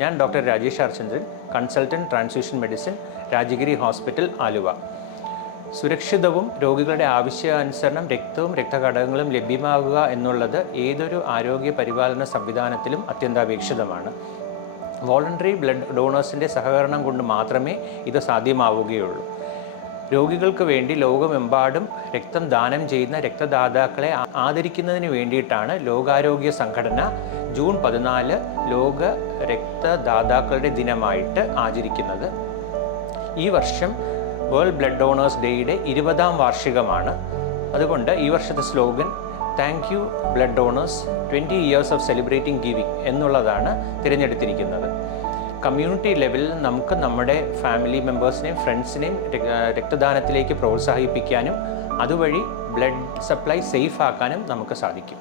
ഞാൻ doctor Rajesh R Chandran, consultant transfusion medicine, Rajagiri hospital, Aluva. സുരക്ഷിതവും രോഗികളുടെ ആവശ്യാനുസരണം രക്തവും രക്തഘടകങ്ങളും ലഭ്യമാകുക എന്നുള്ളത് ഏതൊരു ആരോഗ്യ പരിപാലന സംവിധാനത്തിലും അത്യന്താപേക്ഷിതമാണ്. വോളണ്ടറി ബ്ലഡ് ഡോണേഴ്സിൻ്റെ സഹകരണം കൊണ്ട് മാത്രമേ ഇത് സാധ്യമാവുകയുള്ളൂ. രോഗികൾക്ക് വേണ്ടി ലോകമെമ്പാടും രക്തം ദാനം ചെയ്യുന്ന രക്തദാതാക്കളെ ആദരിക്കുന്നതിന് വേണ്ടിയിട്ടാണ് ലോകാരോഗ്യ സംഘടന ജൂൺ 14 ലോക രക്തദാതാക്കളുടെ ദിനമായിട്ട് ആചരിക്കുന്നത്. ഈ വർഷം വേൾഡ് ബ്ലഡ് ഡോണേഴ്സ് ഡേയുടെ 20ാം വാർഷികമാണ്. അതുകൊണ്ട് ഈ വർഷത്തെ slogan thank you blood donors 20 years of celebrating giving എന്നുള്ളതാണ് തിരഞ്ഞെടുത്തിരിക്കുന്നത്. കമ്മ്യൂണിറ്റി ലെവലിൽ നമുക്ക് നമ്മുടെ ഫാമിലി മെമ്പേഴ്സിനെയും ഫ്രണ്ട്സിനെയും രക്തദാനത്തിലേക്ക് പ്രോത്സാഹിപ്പിക്കാനും അതുവഴി ബ്ലഡ് സപ്ലൈ സേഫ് ആക്കാനും നമുക്ക് സാധിക്കും.